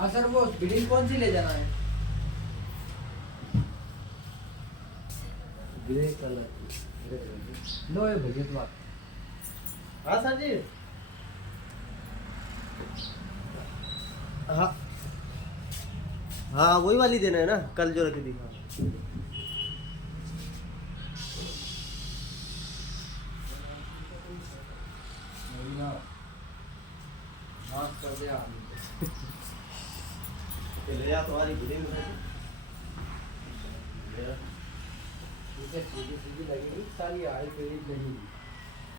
हाँ सर, वो बिल्डिंग कौन सी ले जाना है? Grey colour. लो ये भैया बात। हाँ सर जी। हाँ हाँ, वही वाली देना है ना, कल जो रखी थी। माफ कर दे आप। ले जा तुम्हारी बुरी में सीधी सीधी लगेगी, सारी हाई पेज लगेगी।